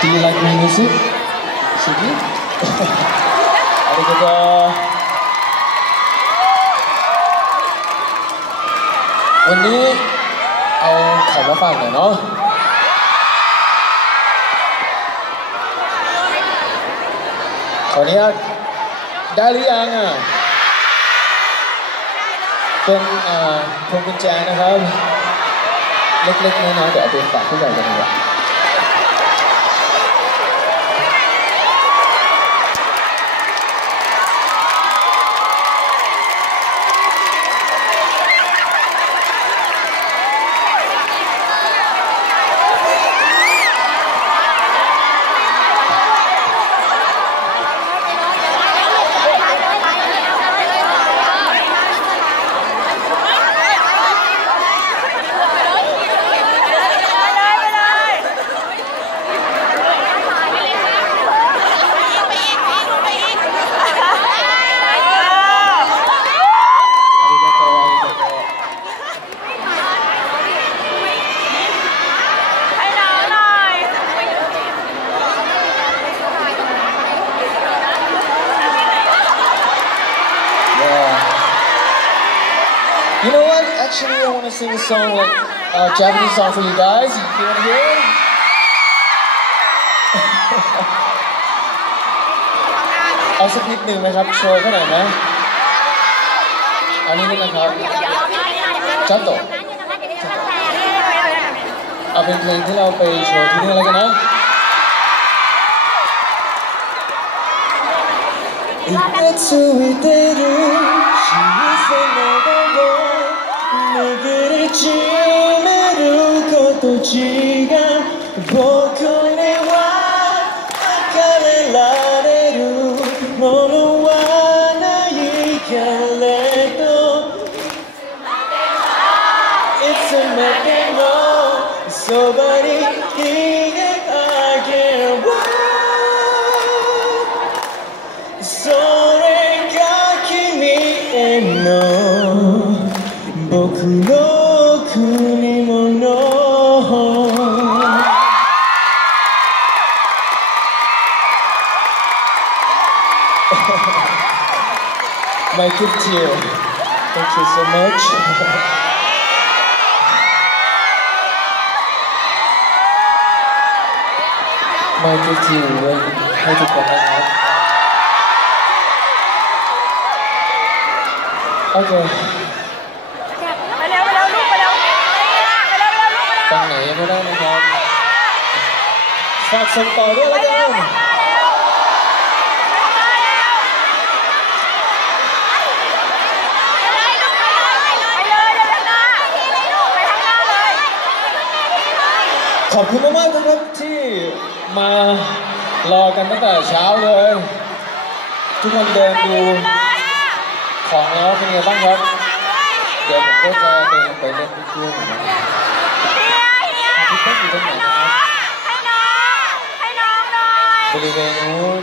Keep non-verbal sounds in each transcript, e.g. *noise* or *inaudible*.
Do you like my music? CD? arigato. วันนี้เอาของมาฝากหน่อยเนาะ ขออนุญาตได้หรือยังอะ เป็นอ่าพวงกุญแจนะครับ เล็กๆน้อยๆเดี๋ยวเอาไปฝากผู้ใหญ่กันดีกว่า actually, I want to sing a song, like, a Japanese song for you guys. If you want to hear it? เอาสักนิดหนึ่งนะครับโชว์ก็หน่อยนะอันนี้นี่นะครับจัตโตเอาเป็นเพลงที่เราไปโชว์ที่นี่แล้วกันนะอีกแค่ชีวิตเดียวชีวิตเสมอ 巡り散めること違う。僕には別れられるものはないけれど。いつまでもそばにいる。My gift to you. Thank you so much. *laughs* My gift to you ไว้ให้ทุกคนนะครับ โอเค ไปเร็วไปเร็วลูกไปเร็วไปเร็วไปเร็วลูกไปเร็ว ตรงไหนก็ได้นะครับ ฝากส่งต่อด้วยแล้วกัน อบคุณมากๆนะครับที่มารอกันตั้งแต่เช้าเลย ทุกคนเดินดูของแล้วเป็นไงบ้างครับ เดี๋ยวผมก็จะเดินไปเล่นด้วยเหมือนะพี่เป๊กอยู่ตรงไหนนะครับให้น้องให้น้องหน่อยบริเวณนู้น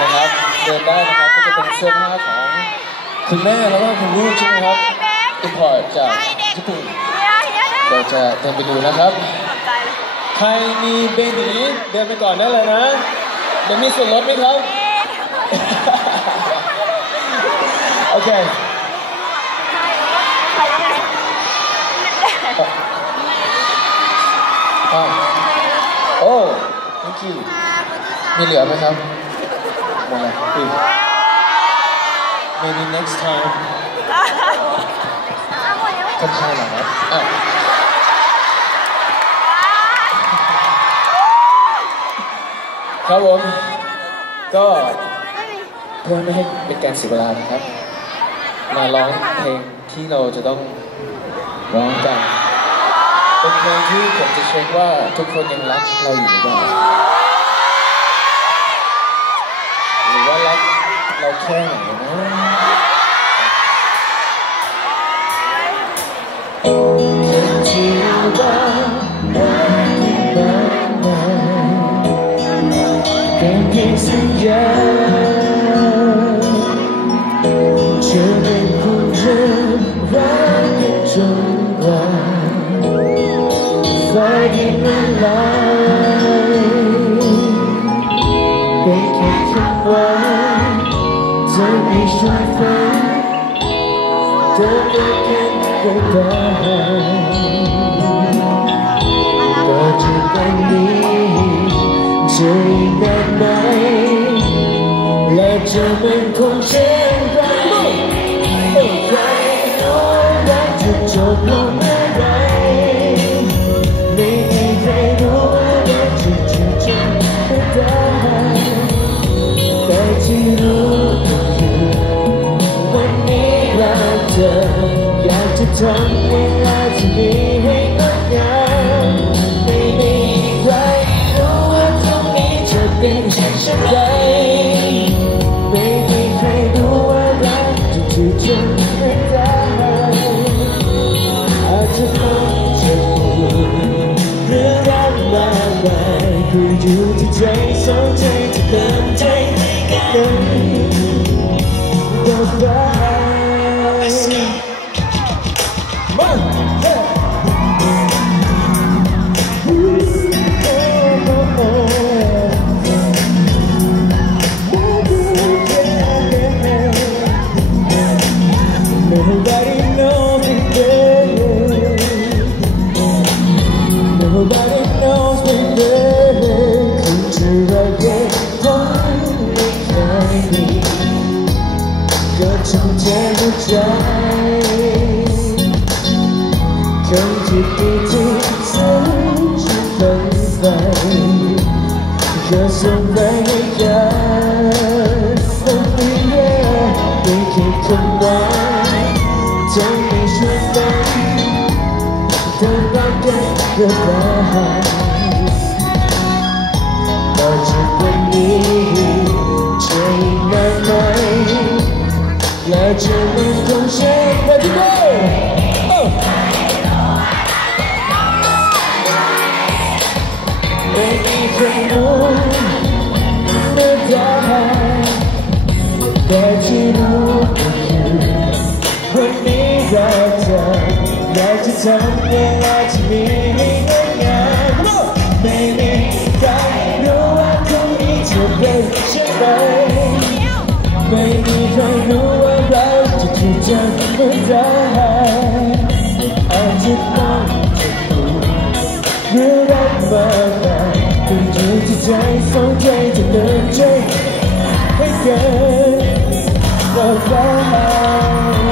นะครับเดินได้นะครับก็จะเป็นเสื้อผ้าของคุณแม่แล้วก็คุณลูกใช่ไหมครับอินพอร์ตจากญี่ปุ่นเฮียเฮียเด้เราจะเดินไปดูนะครับ ครมีเบบีเดินไปก่อนได้เลยนะ เดี๋ยวมีส่วนลดไหมครับ โอเคไปยังไงอ้าวโอ้ thank you มีเหลือไหมครับหมดแล้วอุ๊ย maybe next time ก็ใช่เหรอครับ ครับผม ก็เพื่อไม่ให้เป็นการเสียเวลานะครับ มาร้องเพลงที่เราจะต้องร้องกันเป็นเพลงที่ผมจะเช็คว่าทุกคนยังรักเราอยู่หรือเปล่าหรือว่ารักเราแค่ไหนนะ down Fighting the light They can't come wide Don't be shy Don't look at the dark ทำเวลาที่มีให้งดงามไม่มีใครรู้ว่าตรงนี้จะเป็นเช่นไรไม่มีใครรู้ว่าเราจะถูกจนไม่ได้อาจจะต้องเจ็บปวดหรือรักมากไปคืออยู่ที่ใจสองใจ Pennsylvania Oh they came from mine Don't be sure Don't forget goodbye Marching with me mind Legend of character Like to tell me, like to me again Baby, I know I don't need your patience Baby, I know I love you. to death and die I just want you Remember that Could you today, someday, to the day Again, the life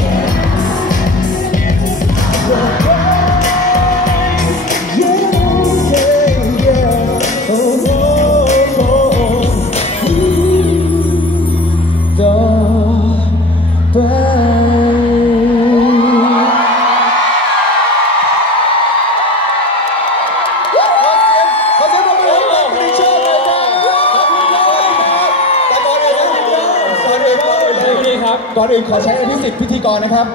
ขอใช้อภิสิทธิ์พิธีกรนะครับ